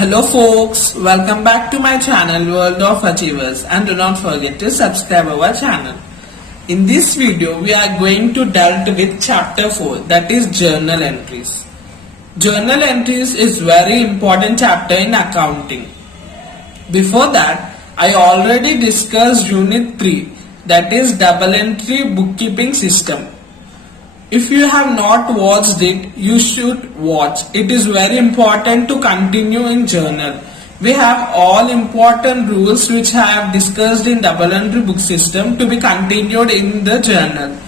Hello folks, welcome back to my channel World of Achievers, and do not forget to subscribe our channel. In this video we are going to delve with chapter 4, that is journal entries. Journal entries is very important chapter in accounting. Before that I already discussed unit 3, that is double entry bookkeeping system. If you have not watched it, you should watch. It is very important to continue in journal. We have all important rules which I have discussed in double entry book system to be continued in the journal.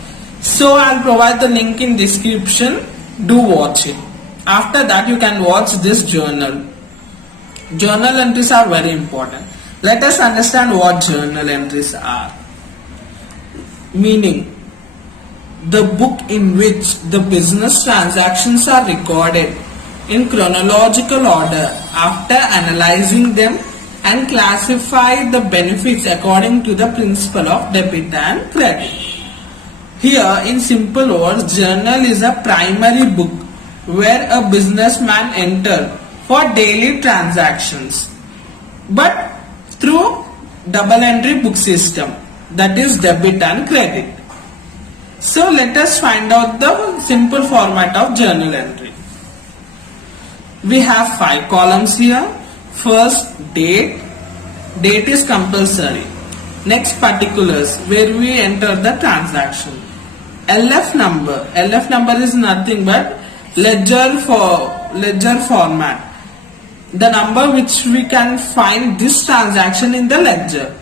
So I'll provide the link in description. Do watch it. After that you can watch this journal. Journal entries are very important. Let us understand what journal entries are. Meaning, the book in which the business transactions are recorded in chronological order after analyzing them and classify the benefits according to the principle of debit and credit. Here in simple words, journal is a primary book where a businessman enters for daily transactions, but through double entry book system, that is debit and credit. So let us find out the simple format of journal entry. We have 5 columns here. First, date. Date is compulsory. Next, particulars, where we enter the transaction. LF number. LF number is nothing but ledger format. The number which we can find this transaction in the ledger,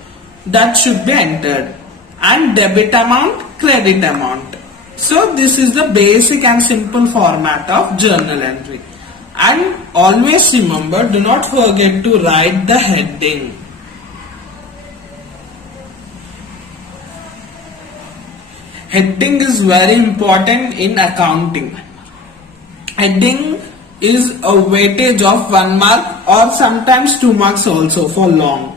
that should be entered. And debit amount, credit amount. So this is the basic and simple format of journal entry. And always remember, do not forget to write the heading. Heading is very important in accounting. Heading is a weightage of 1 mark or sometimes 2 marks also for long.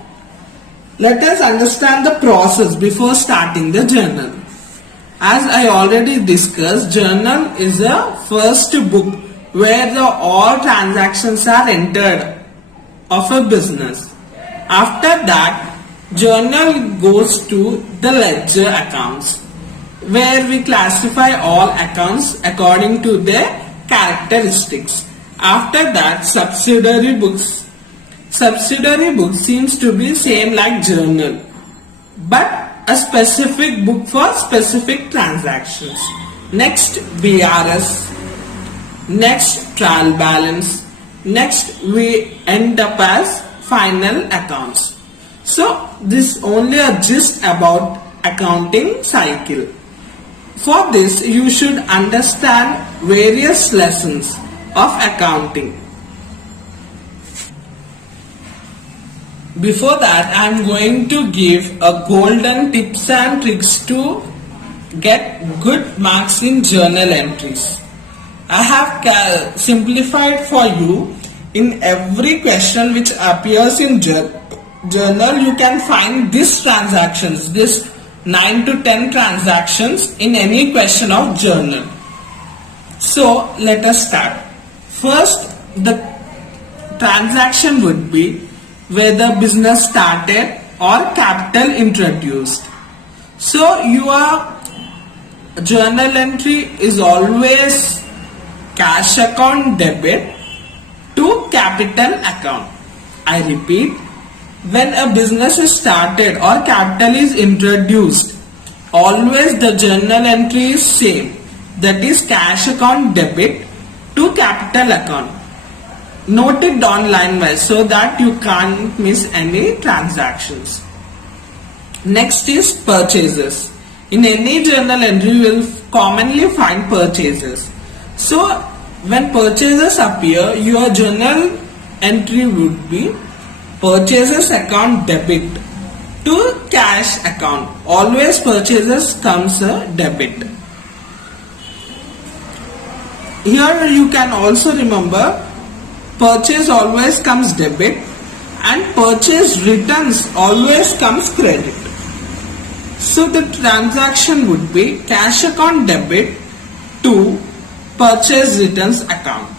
Let us understand the process before starting the journal. As I already discussed, journal is a first book where all transactions are entered of a business. After that, journal goes to the ledger accounts, where we classify all accounts according to their characteristics. After that, subsidiary books. Subsidiary book seems to be same like journal, but a specific book for specific transactions. Next, BRS. Next, trial balance. Next, we end up as final accounts. So this only a gist about accounting cycle. For this, you should understand various lessons of accounting. Before that, I am going to give a golden tips and tricks to get good marks in journal entries. I have simplified for you. In every question which appears in journal, you can find these transactions, this 9 to 10 transactions in any question of journal. So let us start. First, the transaction would be where the business started or capital introduced. So your journal entry is always cash account debit to capital account. I repeat, when a business is started or capital is introduced, always the journal entry is same, that is cash account debit to capital account. Note it down line wise so that you can't miss any transactions. Next is purchases. In any journal entry you will commonly find purchases. So when purchases appear, your journal entry would be purchases account debit to cash account. Always purchases comes a debit. Here you can also remember, purchase always comes debit and purchase returns always comes credit. So the transaction would be cash account debit to purchase returns account.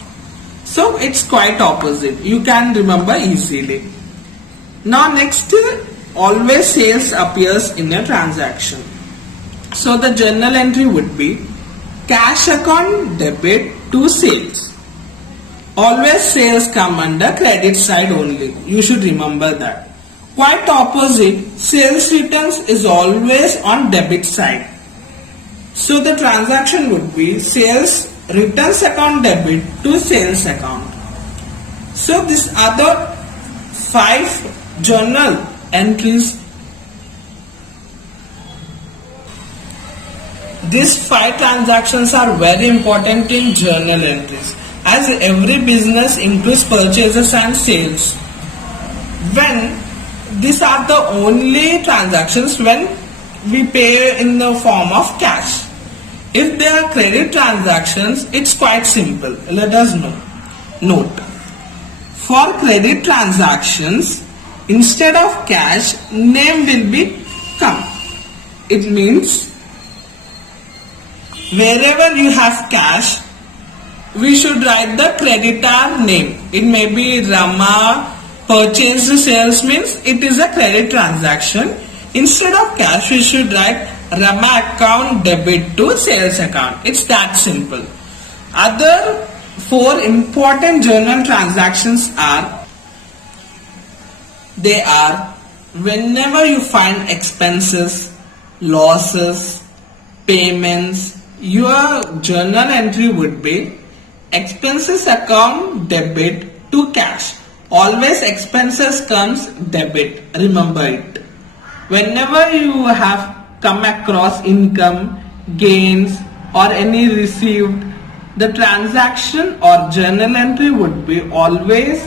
So it's quite opposite. You can remember easily. Now next, always sales appears in a transaction. So the journal entry would be cash account debit to sales. Always sales come under credit side only. You should remember that. Quite opposite, sales returns is always on debit side. So the transaction would be sales returns account debit to sales account. So these are the 5 journal entries. These 5 transactions are very important in journal entries, as every business includes purchases and sales. When these are the only transactions when we pay in the form of cash. If they are credit transactions, it's quite simple. Let us know. Note. For credit transactions, instead of cash, name will be come. It means wherever you have cash, we should write the creditor name. It may be Rama purchased sales, means it is a credit transaction. Instead of cash, we should write Rama account debit to sales account. It's that simple. Other 4 important journal transactions are, they are whenever you find expenses, losses, payments, your journal entry would be expenses account debit to cash. Always expenses comes debit. Remember it. Whenever you have come across income, gains or any received, the transaction or journal entry would be always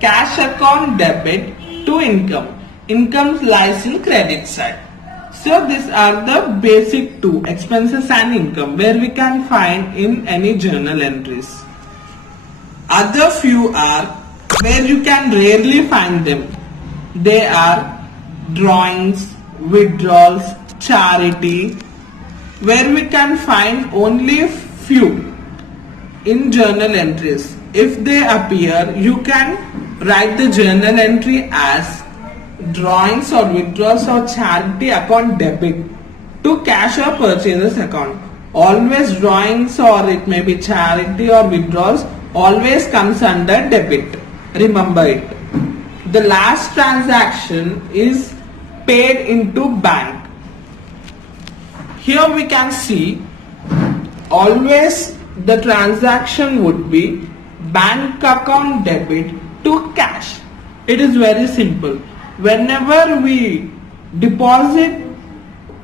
cash account debit to income. Income lies in credit side. So these are the basic 2, expenses and income, where we can find in any journal entries. Other few are where you can rarely find them. They are drawings, withdrawals, charity, where we can find only few in journal entries. If they appear, you can write the journal entry as drawings or withdrawals or charity account debit to cash or purchases account. Always drawings or it may be charity or withdrawals always comes under debit. Remember it. The last transaction is paid into bank. Here we can see always the transaction would be bank account debit to cash. It is very simple. Whenever we deposit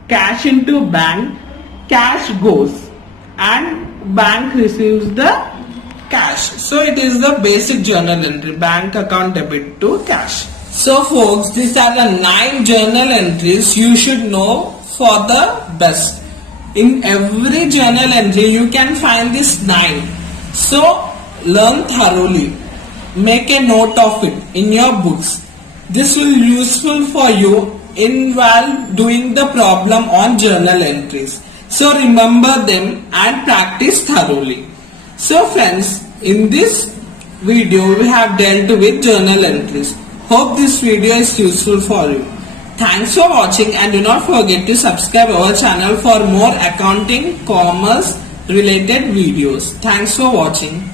cash into bank, cash goes and bank receives the cash. So it is the basic journal entry, bank account debit to cash. So folks, these are the 9 journal entries you should know for the best. In every journal entry you can find this 9. So learn thoroughly. Make a note of it in your books. This will be useful for you in while doing the problem on journal entries. So remember them and practice thoroughly. So friends, in this video we have dealt with journal entries. Hope this video is useful for you. Thanks for watching and do not forget to subscribe our channel for more accounting, commerce related videos. Thanks for watching.